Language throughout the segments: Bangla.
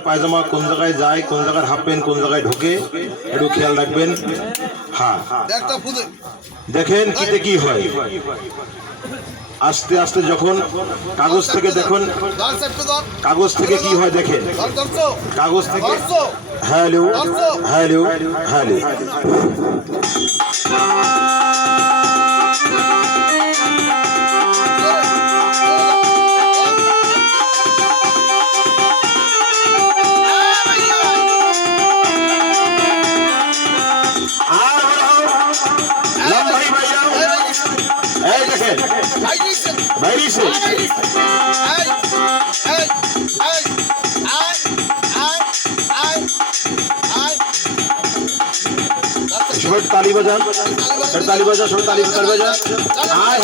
পায়জামা কোন জায়গায় যায় কোন জায়গার হাফ প্যান্ট কোন জায়গায় ঢোকে একটু খেয়াল রাখবেন। হ্যাঁ। দেখেন কিতে কি হয়। আস্তে আস্তে যখন কাগজ থেকে দেখুন কাগজ থেকে কি হয় দেখেন। কাগজ থেকে হ্যালো হ্যালো হ্যালো। भाई से। छोट ताली बजा। छोट ताली बजा ताली बजा बजा। आर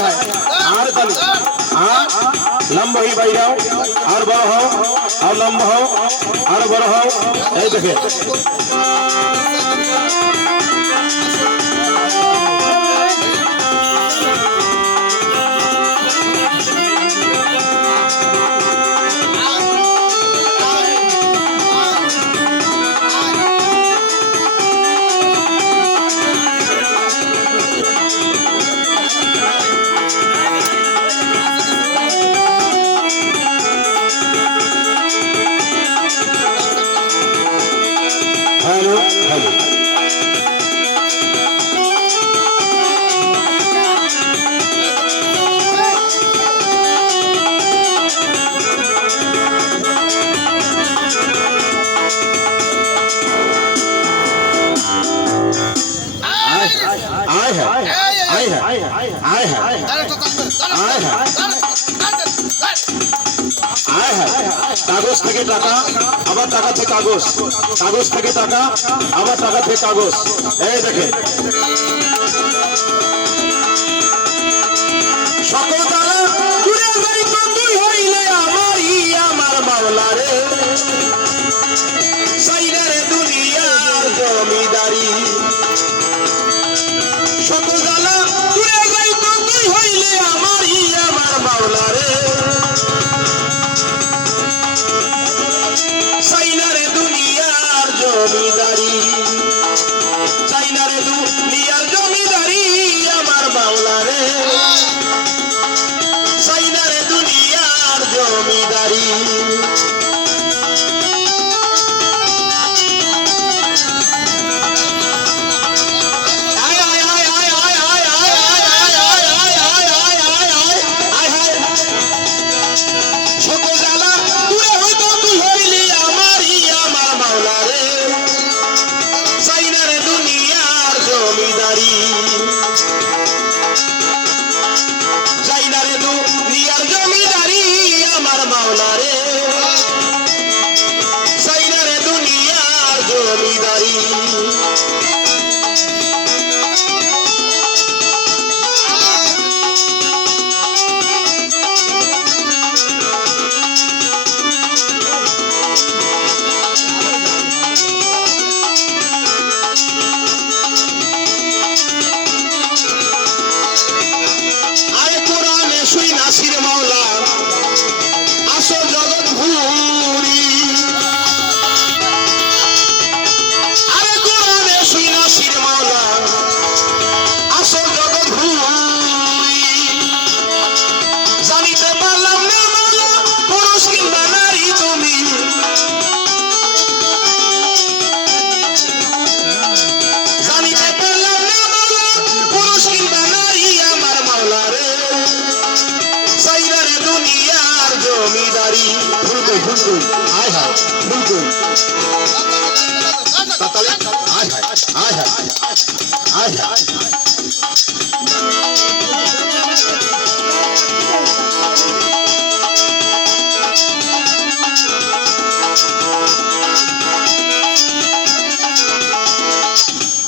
आर ताली। हाँ लंब ही भाई जाओ हर बड़ हो हर लंब हो हर बड़ हो। ये देखे। আয় হ্যাঁ। কাগজ থেকে টাকা, আবার টাকা থেকে কাগজ। কাগজ থেকে টাকা, আবার টাকা থেকে কাগজ। এই দেখেন। দাঁড়ি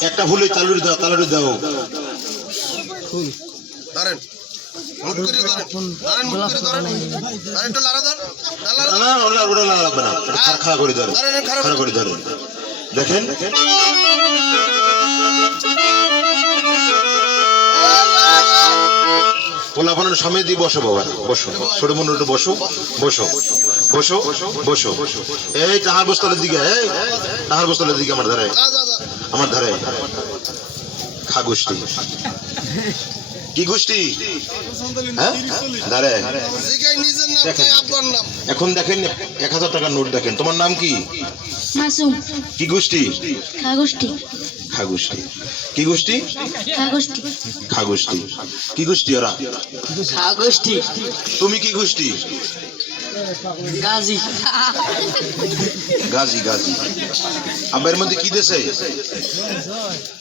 একটা ভুলে চালুরি দাও চালুরি দাও। ধরেন খাড়া- খাড়া করে ধরেন ধরেন, খাড়া খাড়া করে। ধরেন দেখেন। পোলাপানের সামনে দিয়ে বসো বাবা। বসো। ছোট মনে একটু বসো। বসো। বসো। বসো। এই টাহার বস্তালের দিকে এই। টাহার বস্তালের দিকে আমার ধারে। আমার ধারে। খা গোষ্ঠী। কি গোষ্ঠী? হ্যাঁ? নাম এখন দেখেন এক হাজার টাকার নোট দেখেন। তোমার নাম কি? মাসুম। কি গোষ্ঠী? খাগোষ্ঠী কি গোষ্ঠী? খাগোষ্ঠী কি গোষ্ঠী ওরা? খাগোষ্ঠী তুমি কি গোষ্ঠী? গাজী। গাজী গাজী। আবার এর মধ্যে কি দেশে?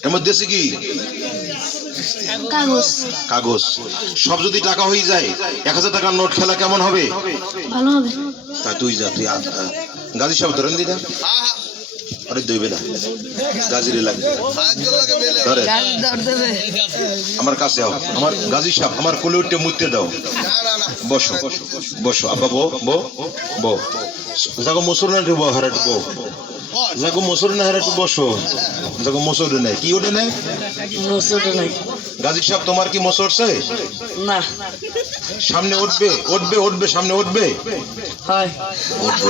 এর মধ্যে দেশে কি? কাগজ। কাগজ। সব যদি টাকা হয়ে যায় এক হাজার টাকার নোট খেলা কেমন হবে? ভালো হবে। তা তুই যা তুই গাজী সব ধরেন দিদা। আহা আরে দইবে না গাজীর লাগবে ধরে। আমার কাছে আও। আমার গাজী সাহেব আমার কোলে উঠে মুততে দাও। না বসো বসো। আব্বা বো বো বো যাগো মসুর না বো হারা একটু বো যাগো মসুর না হারা একটু বসো। যাগো মসুর নেই। কি ওটা নেই? ছোট নাই। গাজী সাহেব তোমার কি মসরছে না। সামনে উঠবে উঠবে উঠবে সামনে উঠবে। হয়। উঠবে।